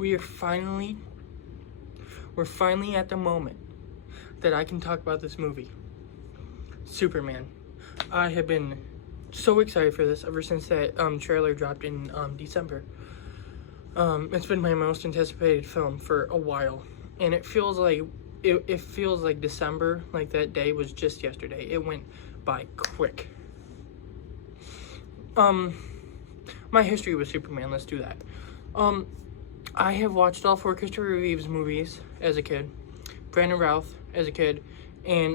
we're finally at the moment that I can talk about this movie, Superman. I have been so excited for this ever since that trailer dropped in December. It's been my most anticipated film for a while, and it feels like December, like that day was just yesterday. It went by quick. My history with Superman. Let's do that. I have watched all four Christopher Reeves movies as a kid, Brandon Routh as a kid, and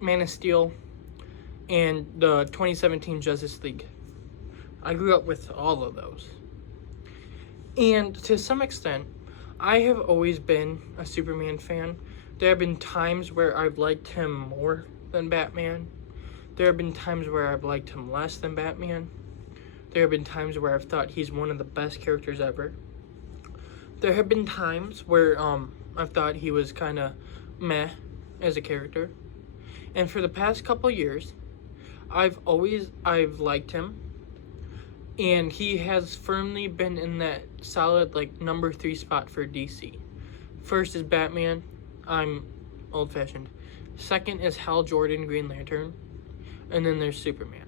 Man of Steel, and the 2017 Justice League. I grew up with all of those. And to some extent, I have always been a Superman fan. There have been times where I've liked him more than Batman. There have been times where I've liked him less than Batman. There have been times where I've thought he's one of the best characters ever. There have been times where I've thought he was kind of meh as a character. And for the past couple years, I've liked him. And he has firmly been in that solid, like, number 3 spot for DC. First is Batman. I'm old-fashioned. Second is Hal Jordan, Green Lantern. And then there's Superman.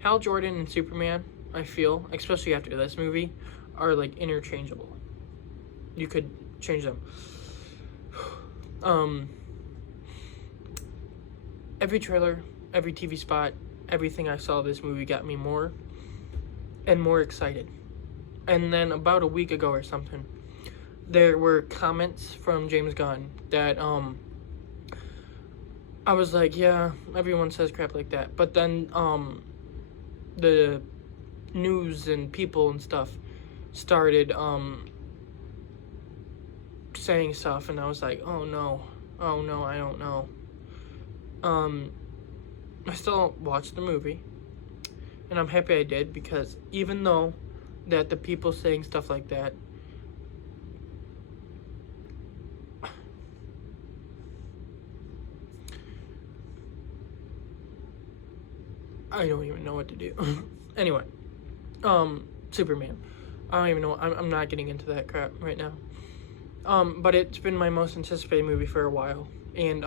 Hal Jordan and Superman, I feel, especially after this movie, are, like, interchangeable. You could change them. Every trailer, every TV spot, everything I saw of this movie got me more and more excited. And then about a week ago or something, there were comments from James Gunn that I was like, yeah, everyone says crap like that. But then the news and people and stuff started saying stuff, and I was like, oh no, I don't know. I still watched the movie, and I'm happy I did, because even though that the people saying stuff like that I don't even know what to do. Anyway, Superman. I don't even know. I'm not getting into that crap right now. But it's been my most anticipated movie for a while, and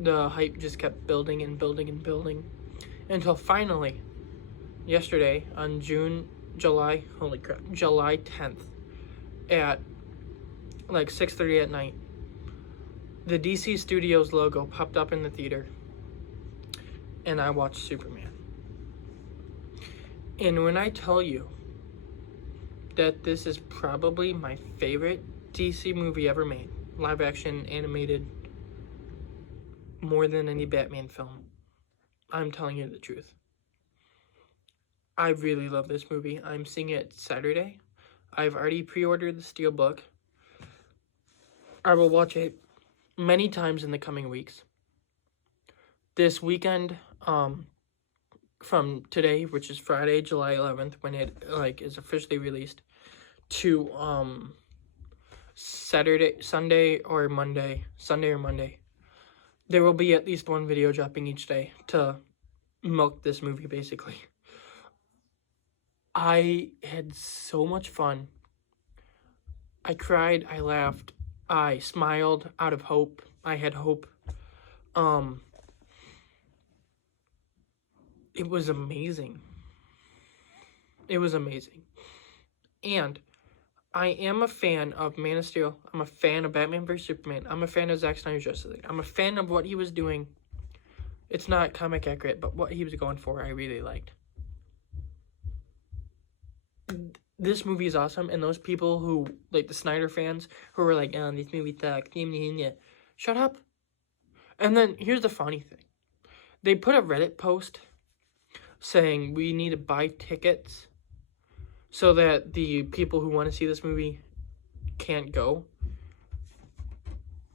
the hype just kept building and building and building until finally, yesterday on July 10th at like 6:30 at night, the DC Studios logo popped up in the theater, and I watched Superman. And when I tell you that this is probably my favorite DC movie ever made, live action, animated, more than any Batman film, I'm telling you the truth. I really love this movie. I'm seeing it Saturday. I've already pre-ordered the Steelbook. I will watch it many times in the coming weeks. This weekend, from today, which is Friday, July 11th, when it is officially released, to Sunday or Monday, there will be at least one video dropping each day to milk this movie, basically. I had so much fun. I cried, I laughed, I smiled out of hope. I had hope. It was amazing. It was amazing. And I am a fan of Man of Steel. I'm a fan of Batman vs. Superman. I'm a fan of Zack Snyder's Justice League. I'm a fan of what he was doing. It's not comic accurate, but what he was going for, I really liked. This movie is awesome, and those people who, like the Snyder fans, who were like, oh, this movie sucks, shut up. And then, here's the funny thing. They put a Reddit post saying we need to buy tickets so that the people who want to see this movie can't go.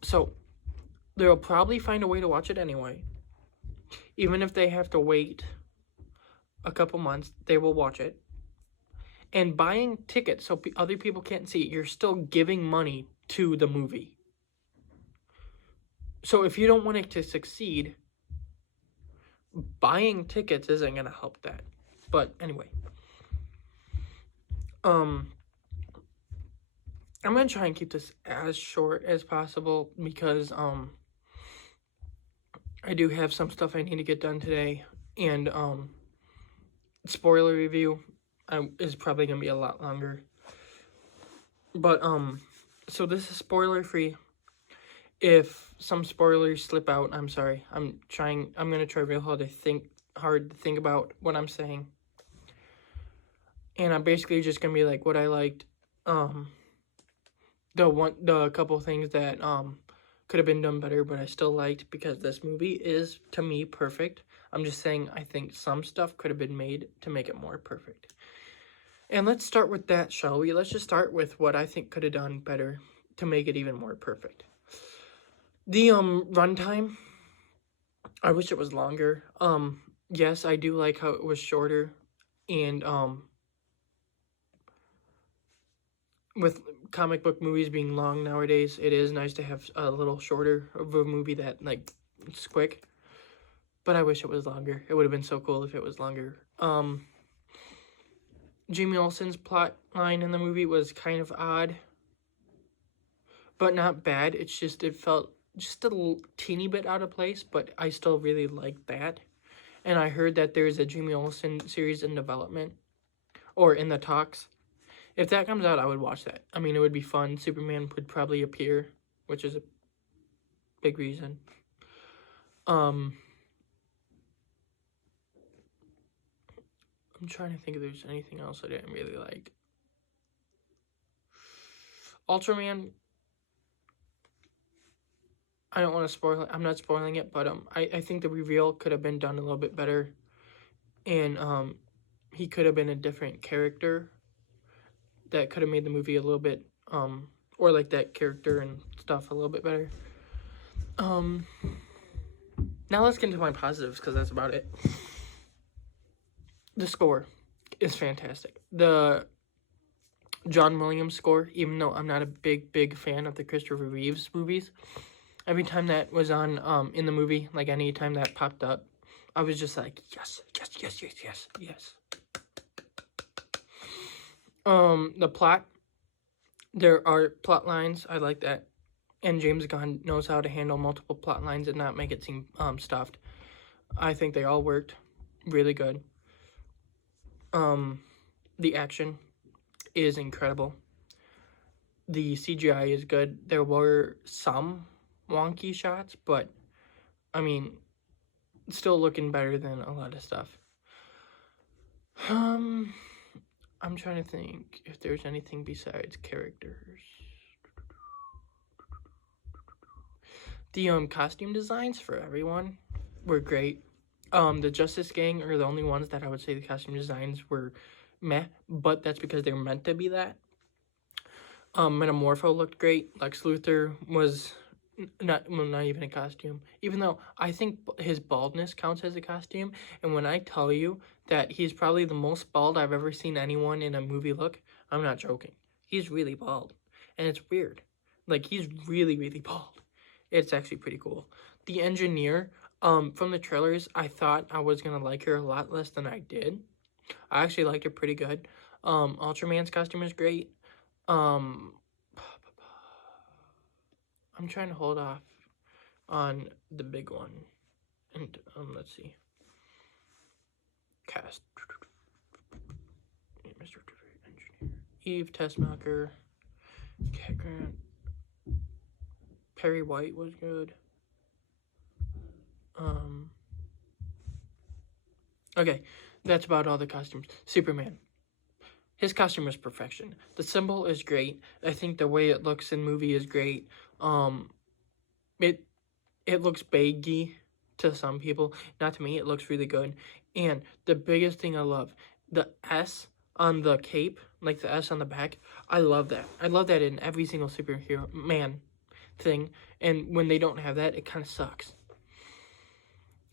So, they'll probably find a way to watch it anyway. Even if they have to wait a couple months, they will watch it. And buying tickets so other people can't see it, you're still giving money to the movie. So if you don't want it to succeed, buying tickets isn't going to help that. But anyway. I'm gonna try and keep this as short as possible because I do have some stuff I need to get done today, and spoiler review is probably gonna be a lot longer. But so this is spoiler free. If some spoilers slip out, I'm sorry. I'm gonna try real hard to think about what I'm saying. And I'm basically just gonna be like what I liked. The couple things that could have been done better, but I still liked, because this movie is, to me, perfect. I'm just saying I think some stuff could have been made to make it more perfect. And let's start with that, shall we? Let's just start with what I think could have done better to make it even more perfect. The runtime, I wish it was longer. Yes, I do like how it was shorter, and with comic book movies being long nowadays, it is nice to have a little shorter of a movie that, like, it's quick. But I wish it was longer. It would have been so cool if it was longer. Jimmy Olsen's plot line in the movie was kind of odd, but not bad. It's just, it felt just a teeny bit out of place, but I still really like that. And I heard that there's a Jimmy Olsen series in development, or in the talks. If that comes out, I would watch that. I mean, it would be fun. Superman would probably appear, which is a big reason. I'm trying to think if there's anything else I didn't really like. Ultraman, I don't want to spoil it. I'm not spoiling it, but I think the reveal could have been done a little bit better. And he could have been a different character that could have made the movie a little bit, or like that character and stuff a little bit better. Now let's get into my positives, because that's about it. The score is fantastic. The John Williams score, even though I'm not a big fan of the Christopher Reeves movies, every time that was on in the movie, like any time that popped up, I was just like, yes. The plot, there are plot lines, I like that. And James Gunn knows how to handle multiple plot lines and not make it seem stuffed. I think they all worked really good. The action is incredible. The CGI is good. There were some wonky shots, but I mean, still looking better than a lot of stuff. I'm trying to think if there's anything besides characters. The costume designs for everyone were great. The Justice Gang are the only ones that I would say the costume designs were meh, but that's because they're meant to be that. Metamorpho looked great. Lex Luthor was not even a costume, even though I think his baldness counts as a costume. And when I tell you that he's probably the most bald I've ever seen anyone in a movie look, I'm not joking. He's really bald, and it's weird. Like, he's really bald. It's actually pretty cool. The engineer, from the trailers, I thought I was gonna like her a lot less than I did. I actually liked her pretty good. Ultraman's costume is great. I'm trying to hold off on the big one. And let's see. Cast. Mr. Engineer. Eve Tessmacher. Cat Grant. Perry White was good. Okay, that's about all the costumes. Superman. His costume is perfection. The symbol is great. I think the way it looks in movie is great. It looks baggy to some people. Not to me. It looks really good. And the biggest thing I love, the S on the cape, like the S on the back. I love that. I love that in every single superhero man thing. And when they don't have that, it kind of sucks.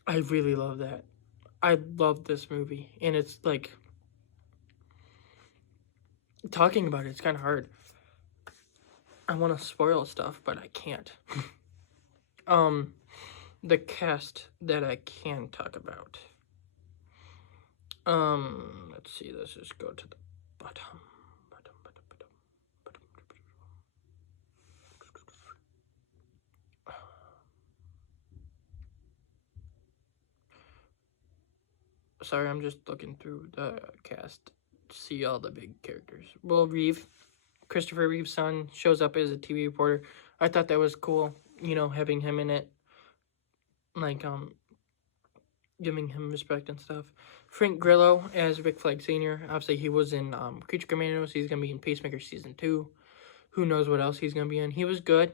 I really love that. I love this movie. And it's like, talking about it's kind of hard. I want to spoil stuff, but I can't. The cast that I can talk about. Let's see. Let's just go to the bottom. Sorry, I'm just looking through the cast to see all the big characters. Will Reeve, Christopher Reeve's son, shows up as a TV reporter. I thought that was cool, having him in it. Like, giving him respect and stuff. Frank Grillo as Rick Flag Sr. Obviously, he was in Creature Commandos. He's going to be in Peacemaker Season 2. Who knows what else he's going to be in. He was good.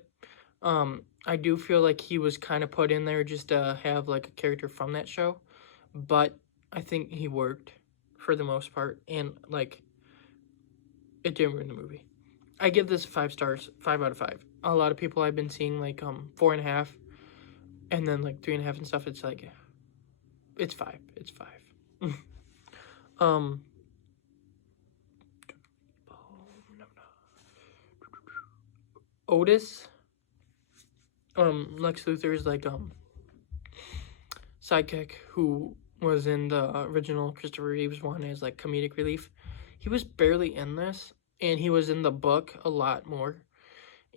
I do feel like he was kind of put in there just to have, like, a character from that show. But I think he worked for the most part. And, like, it didn't ruin the movie. I give this 5 stars, 5 out of 5. A lot of people I've been seeing, like, 4.5. And then, like, 3.5 and stuff. It's like... It's 5. It's 5. Otis. Lex Luthor's like sidekick who was in the original Christopher Reeves one as like comedic relief. He was barely in this, and he was in the book a lot more.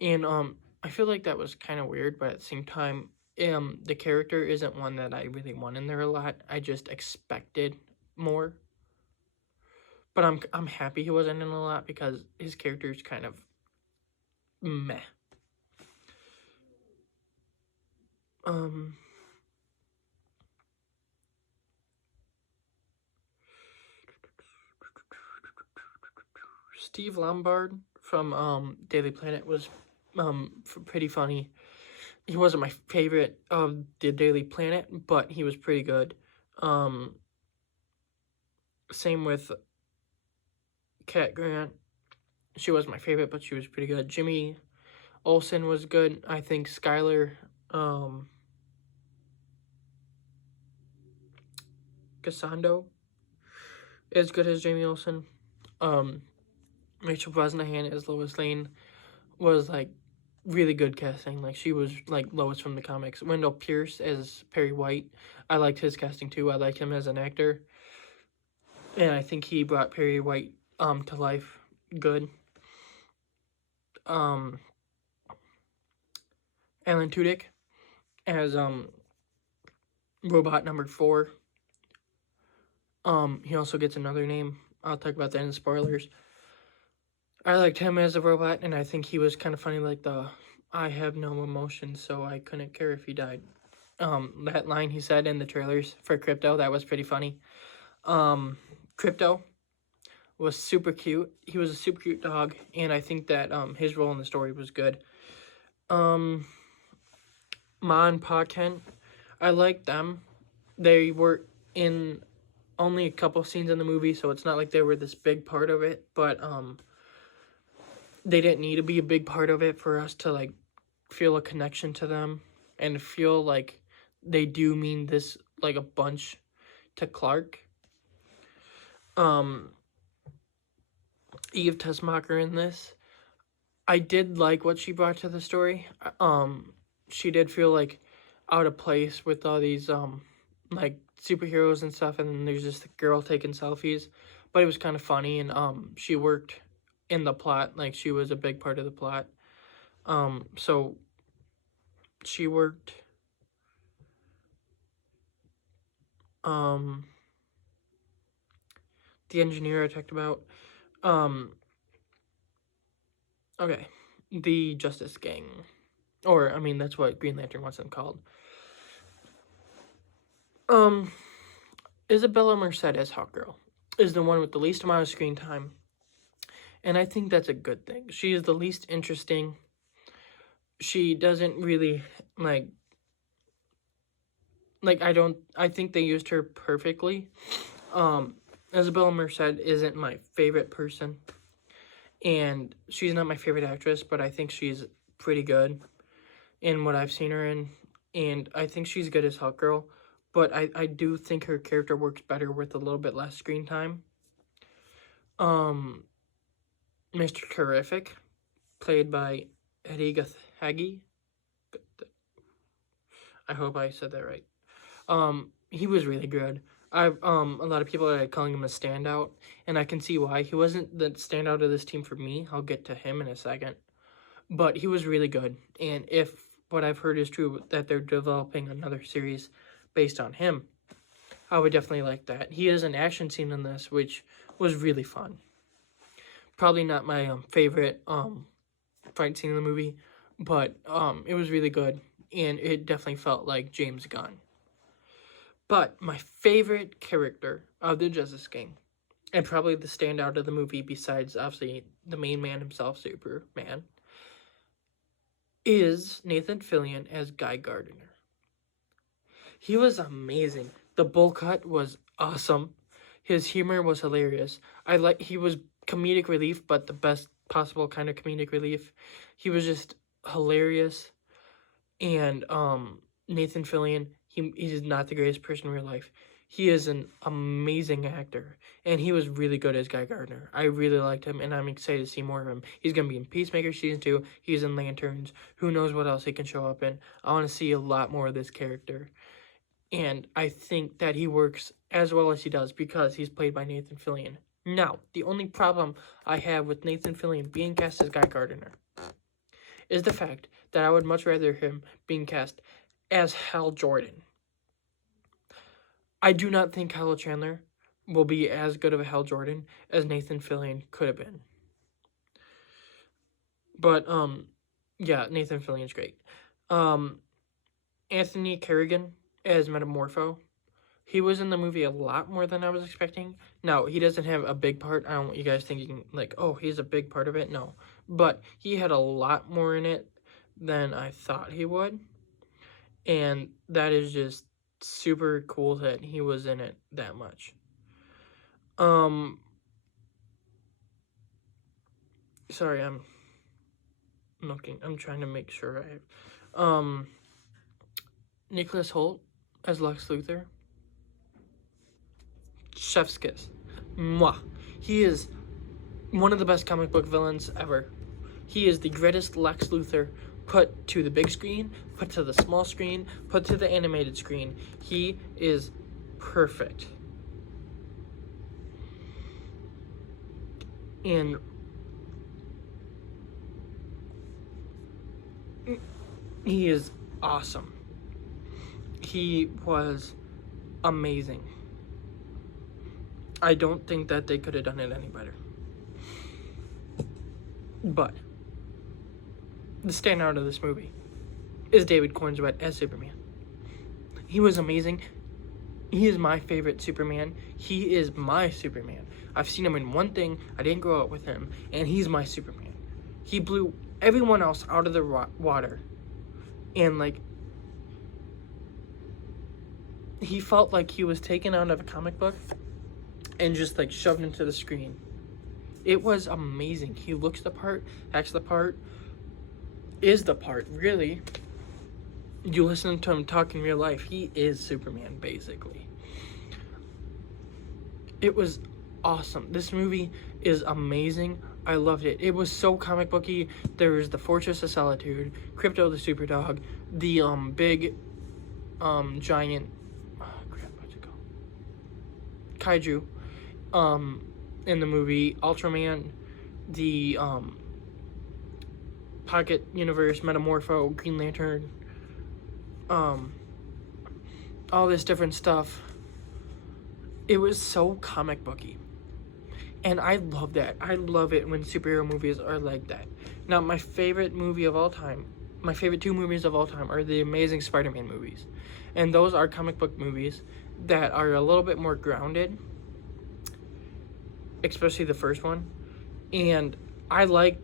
And I feel like that was kind of weird, but at the same time, the character isn't one that I really want in there a lot. I just expected more. But I'm happy he wasn't in a lot because his character is kind of meh. Steve Lombard from Daily Planet was pretty funny. He wasn't my favorite of the Daily Planet, but he was pretty good. Same with Cat Grant. She wasn't my favorite, but she was pretty good. Jimmy Olsen was good. I think Skylar Casando is good as Jamie Olsen. Rachel Brosnahan as Lois Lane was like really good casting. Like she was like Lois from the comics. Wendell Pierce as Perry White. I liked his casting too. I liked him as an actor. And I think he brought Perry White to life good. Alan Tudyk as robot number 4. He also gets another name. I'll talk about that in the spoilers. I liked him as a robot, and I think he was kind of funny, like the I have no emotions, so I couldn't care if he died. That line he said in the trailers for Crypto, that was pretty funny. Crypto was super cute. He was a super cute dog, and I think that his role in the story was good. Ma and Pa Kent, I liked them. They were in only a couple scenes in the movie, so it's not like they were this big part of it, but they didn't need to be a big part of it for us to like feel a connection to them and feel like they do mean this like a bunch to Clark. Eve Tessmacher in this, I did like what she brought to the story. She did feel like out of place with all these like superheroes and stuff, and then there's just the girl taking selfies, but it was kind of funny, and she worked in the plot, like she was a big part of the plot. So she worked. The engineer I talked about. Okay, the Justice Gang, or I mean that's what Green Lantern wants them called. Isabella Merced as Hawkgirl is the one with the least amount of screen time. And I think that's a good thing. She is the least interesting. She doesn't really, I think they used her perfectly. Isabella Merced isn't my favorite person. And she's not my favorite actress, but I think she's pretty good in what I've seen her in. And I think she's good as Hawkgirl. But I do think her character works better with a little bit less screen time. Mr. Terrific, played by Eddie Gathegi. I hope I said that right. He was really good. A lot of people are calling him a standout, and I can see why. He wasn't the standout of this team for me. I'll get to him in a second. But he was really good. And if what I've heard is true, that they're developing another series based on him, I would definitely like that. He has an action scene in this, which was really fun. Probably not my favorite fight scene in the movie, but it was really good, and it definitely felt like James Gunn. But my favorite character of the Justice Gang, and probably the standout of the movie besides obviously the main man himself, Superman, is Nathan Fillion as Guy Gardner. He was amazing. The bowl cut was awesome. His humor was hilarious. He was comedic relief, but the best possible kind of comedic relief. He was just hilarious. And Nathan Fillion, he's not the greatest person in real life. He is an amazing actor, and he was really good as Guy Gardner. I really liked him, and I'm excited to see more of him. He's going to be in Peacemaker Season 2. He's in Lanterns. Who knows what else he can show up in. I want to see a lot more of this character. And I think that he works as well as he does because he's played by Nathan Fillion. Now, the only problem I have with Nathan Fillion being cast as Guy Gardner is the fact that I would much rather him being cast as Hal Jordan. I do not think Kyle Chandler will be as good of a Hal Jordan as Nathan Fillion could have been. But, yeah, Nathan Fillion's great. Anthony Carrigan as Metamorpho. He was in the movie a lot more than I was expecting. Now, he doesn't have a big part. I don't want you guys thinking, like, oh, he's a big part of it. No. But he had a lot more in it than I thought he would. And that is just super cool that he was in it that much. Sorry, I'm looking. I'm trying to make sure I have. Nicholas Hoult as Lex Luthor. Chef's kiss. Mwah. He is one of the best comic book villains ever. He is the greatest Lex Luthor put to the big screen, put to the small screen, put to the animated screen. He is perfect. And he is awesome. He was amazing. I don't think that they could have done it any better. But the standout of this movie is David Cornswet as Superman. He was amazing. He is my favorite Superman. He is my Superman. I've seen him in one thing. I didn't grow up with him, and he's my Superman. He blew everyone else out of the water, and like he felt like he was taken out of a comic book and just like shoved into the screen. It was amazing. He looks the part, acts the part, is the part, really. You listen to him talk in real life, he is Superman, basically. It was awesome. This movie is amazing. I loved it. It was so comic booky. There was the Fortress of Solitude, Crypto the Superdog, the big giant what's it called? Kaiju in the movie, Ultraman, the Pocket Universe, Metamorpho, Green Lantern, all this different stuff. It was so comic booky. And I love that. I love it when superhero movies are like that. Now, my favorite movie of all time, my favorite two movies of all time are the Amazing Spider-Man movies. And those are comic book movies that are a little bit more grounded, especially the first one. And I like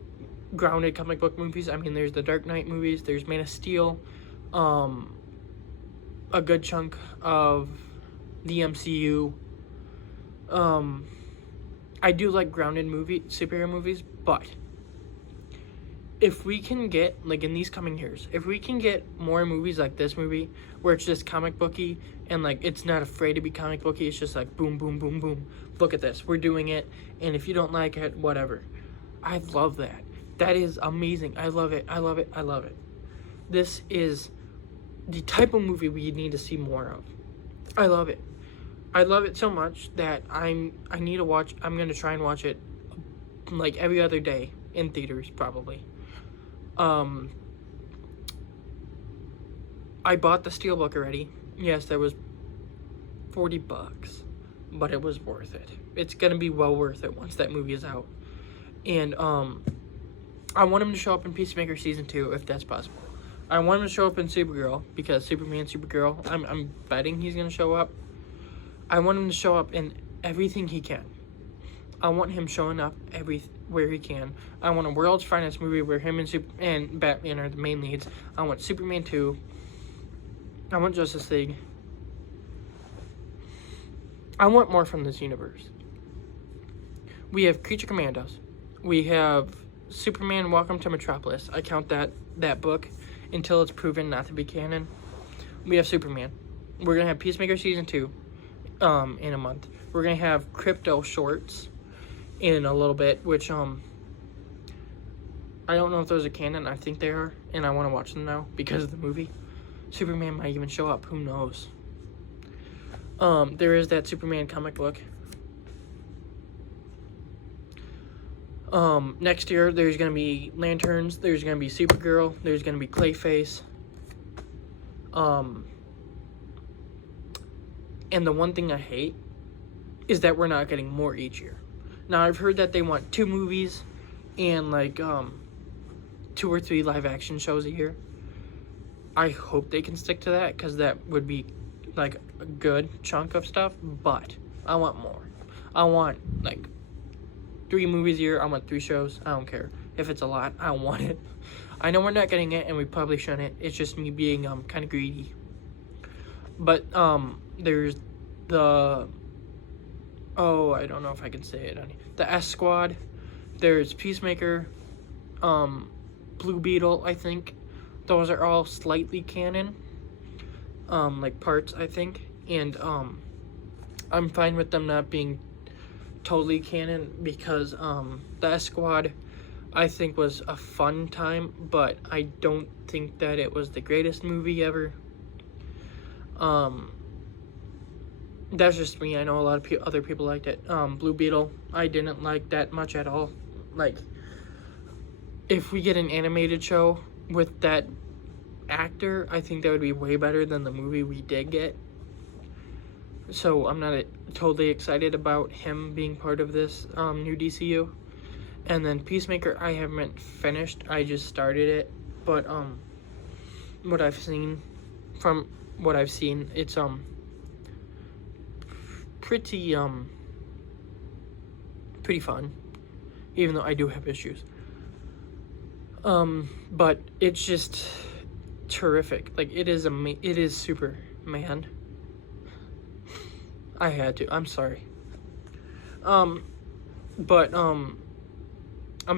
grounded comic book movies. I mean, there's the Dark Knight movies, there's Man of Steel, a good chunk of the MCU. I do like grounded superhero movies, but if we can get, like in these coming years, if we can get more movies like this movie, where it's just comic booky, and like it's not afraid to be comic booky, it's just like boom, boom, boom, boom, look at this, we're doing it, and if you don't like it, whatever. I love that. That is amazing. I love it. I love it. I love it. This is the type of movie we need to see more of. I love it. I love it so much that I need to watch. I'm gonna try and watch it like every other day in theaters, probably. I bought the Steelbook already. Yes, there was $40, but it was worth it. It's gonna be well worth it once that movie is out. And I want him to show up in Peacemaker season 2 if that's possible. I want him to show up in Supergirl because Superman, Supergirl. I'm betting he's gonna show up. I want him to show up in everything he can. I want him showing up everywhere he can. I want a World's Finest movie where him and Batman are the main leads. I want Superman 2. I want Justice League. I want more from this universe. We have Creature Commandos. We have Superman Welcome to Metropolis. I count that book until it's proven not to be canon. We have Superman. We're going to have Peacemaker Season 2 in a month. We're going to have Crypto Shorts in a little bit, which I don't know if those are canon. I think they are, and I want to watch them now because of the movie. Superman might even show up. Who knows? There is that Superman comic book. Next year, there's going to be Lanterns. There's going to be Supergirl. There's going to be Clayface. And the one thing I hate is that we're not getting more each year. Now, I've heard that they want 2 movies and, like, 2 or 3 live-action shows a year. I hope they can stick to that, because that would be, like, a good chunk of stuff, but I want more. I want, like, 3 movies a year. I want 3 shows. I don't care. If it's a lot, I want it. I know we're not getting it, and we probably shouldn't. It's just me being, kind of greedy. But, there's the... Oh, I don't know if I can say it. The S Squad. There's Peacemaker. Blue Beetle, I think. Those are all slightly canon. Like parts, I think. And, I'm fine with them not being totally canon because, the S Squad, I think, was a fun time, but I don't think that it was the greatest movie ever. That's just me. I know a lot of other people liked it. Blue Beetle, I didn't like that much at all. Like, if we get an animated show with that actor, I think that would be way better than the movie we did get. So I'm not totally excited about him being part of this new DCU. And then Peacemaker, I haven't finished. I just started it. But what I've seen, it's pretty fun, even though I do have issues. But it's just terrific. Like, it is Superman. I had to. I'm sorry. But I'm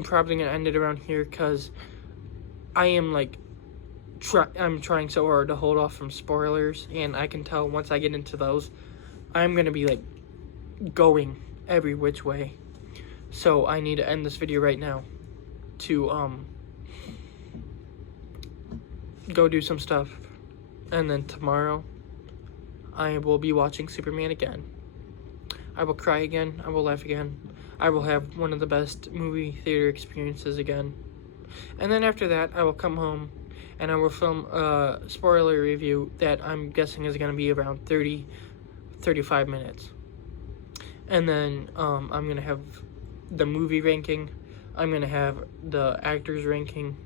probably gonna end it around here because I am like I'm trying so hard to hold off from spoilers, and I can tell once I get into those, I'm gonna be like going every which way. So I need to end this video right now to go do some stuff, and then tomorrow I will be watching Superman again. I will cry again. I will laugh again. I will have one of the best movie theater experiences again. And then after that, I will come home and I will film a spoiler review that I'm guessing is going to be around 35 minutes. And then I'm going to have the movie ranking. I'm going to have the actors ranking.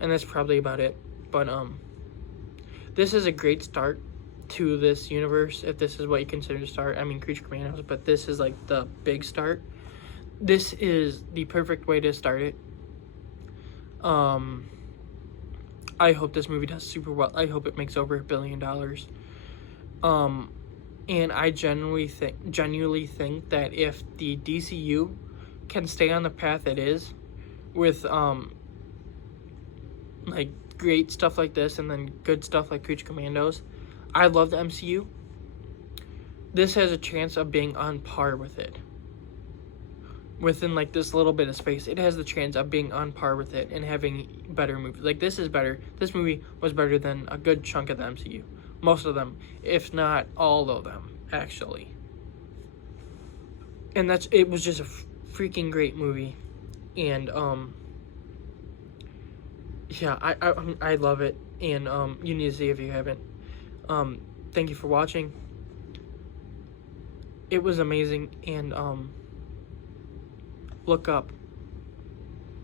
And that's probably about it. But this is a great start to this universe, if this is what you consider a start. I mean, Creature Commandos, but this is like the big start. This is the perfect way to start it. I hope this movie does super well. I hope it makes over $1 billion. And I genuinely think that if the DCU can stay on the path it is, with like great stuff like this and then good stuff like Creature Commandos, I love the MCU. This has a chance of being on par with it. Within like this little bit of space, it has the chance of being on par with it and having better movies. Like, this is better. This movie was better than a good chunk of the MCU. Most of them, if not all of them, actually. And it was just a freaking great movie. And yeah, I love it. And you need to see if you haven't. Thank you for watching. it was amazing. And look up